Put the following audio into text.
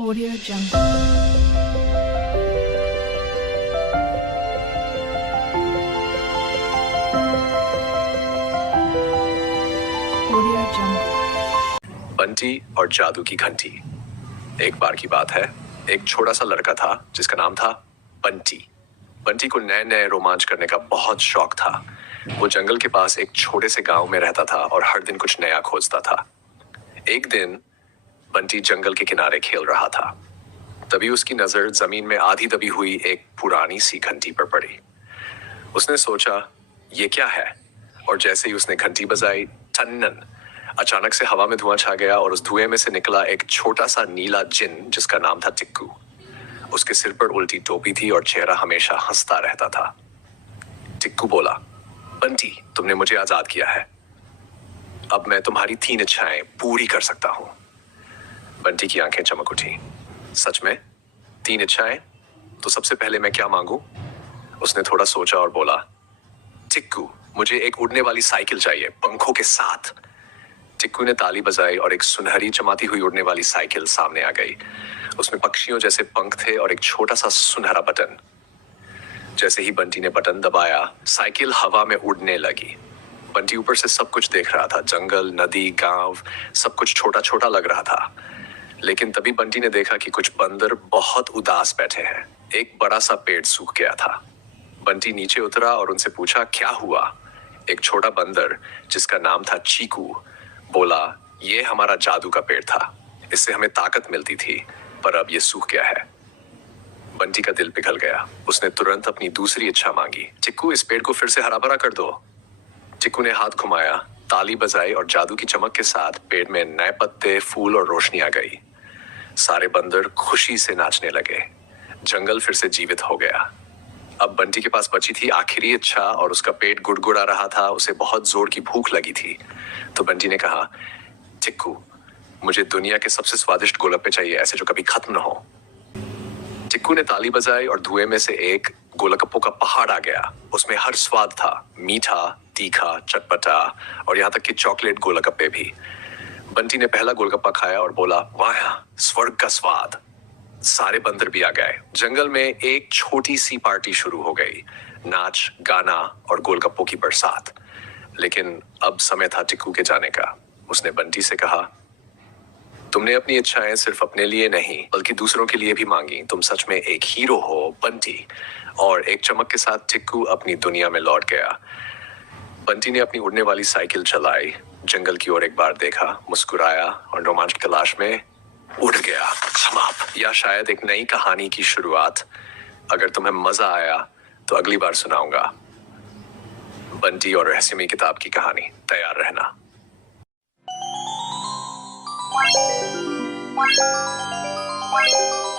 Audio Jungle. Audio Jungle. Bunty और जादू की घंटी। एक बार की बात है, एक छोटा सा लड़का था जिसका नाम था बंटी। बंटी को नए नए रोमांच करने का बहुत शौक था। वो जंगल के पास एक छोटे से गांव में रहता था और हर दिन कुछ नया खोजता था। एक दिन बंटी जंगल के किनारे खेल रहा था। तभी उसकी नजर जमीन में आधी दबी हुई एक पुरानी सी घंटी पर पड़ी। उसने सोचा, ये क्या है? और जैसे ही उसने घंटी बजाई, टन्नन, अचानक से हवा में धुआं छा गया और उस धुएं में से निकला एक छोटा सा नीला जिन जिसका नाम था टिक्कू। उसके सिर पर उल्टी टोपी थी और चेहरा हमेशा हंसता रहता था। टिक्कू बोला, बंटी, तुमने मुझे आजाद किया है। अब मैं तुम्हारी 3 इच्छाएं पूरी कर सकता हूं। बंटी की आंखें चमक उठी। सच में? 3 इच्छाएं? तो सबसे पहले मैं क्या मांगू? उसने थोड़ा सोचा और बोला, टिक्कू, मुझे एक उड़ने वाली साइकिल चाहिए, पंखों के साथ। टिक्कू ने ताली बजाई और एक सुनहरी चमकती हुई उड़ने वाली साइकिल सामने आ गई। उसमें पक्षियों जैसे पंख थे और एक छोटा सा सुनहरा बटन। जैसे ही बंटी ने बटन दबाया, साइकिल हवा में उड़ने लगी। बंटी ऊपर से सब कुछ देख रहा था, जंगल, नदी, गांव, सब कुछ छोटा छोटा लग रहा था। लेकिन तभी बंटी ने देखा कि कुछ बंदर बहुत उदास बैठे हैं। एक बड़ा सा पेड़ सूख गया था। बंटी नीचे उतरा और उनसे पूछा, क्या हुआ? एक छोटा बंदर जिसका नाम था चीकू बोला, ये हमारा जादू का पेड़ था, इससे हमें ताकत मिलती थी, पर अब ये सूख गया है। बंटी का दिल पिघल गया। उसने तुरंत अपनी दूसरी इच्छा मांगी, चिक्कू, इस पेड़ को फिर से हरा भरा कर दो। चिक्कू ने हाथ घुमाया, ताली बजाई और जादू की चमक के साथ पेड़ में नए पत्ते, फूल और रोशनी आ गई। सारे बंदर खुशी से नाचने लगे। जंगल फिर से जीवित हो गया। अब बंटी के पास बची थी आखिरी इच्छा और उसका पेट गुड़गुड़ा रहा था। उसे बहुत जोर की भूख लगी थी। तो बंटी ने कहा, टिक्कू, मुझे दुनिया के सबसे स्वादिष्ट गोलगप्पे चाहिए, ऐसे जो कभी खत्म न हो। टिक्कू ने ताली बजाई और धुएं में से एक गोलगप्पों का पहाड़ आ गया। उसमें हर स्वाद था, मीठा, तीखा, चटपटा और यहाँ तक कि चॉकलेट गोलगप्पे भी। बंटी ने पहला गोलगप्पा खाया और बोला, वाह, स्वर्ग का स्वाद। सारे बंदर भी आ गए। जंगल में एक छोटी सी पार्टी शुरू हो गई। नाच, गाना और गोलगप्पों की बरसात। लेकिन अब समय था टिक्कू के जाने का। उसने बंटी से कहा, तुमने अपनी इच्छाएं सिर्फ अपने लिए नहीं बल्कि दूसरों के लिए भी मांगी। तुम सच में एक हीरो हो, बंटी। और एक चमक के साथ टिक्कू अपनी दुनिया में लौट गया। बंटी ने अपनी उड़ने वाली साइकिल चलाई, जंगल की ओर एक बार देखा, मुस्कुराया और रोमांच की तलाश में उड़ गया। समाप्त, या शायद एक नई कहानी की शुरुआत। अगर तुम्हें मजा आया तो अगली बार सुनाऊंगा। बंटी और रहस्यमयी किताब की कहानी। तैयार रहना। Thank you.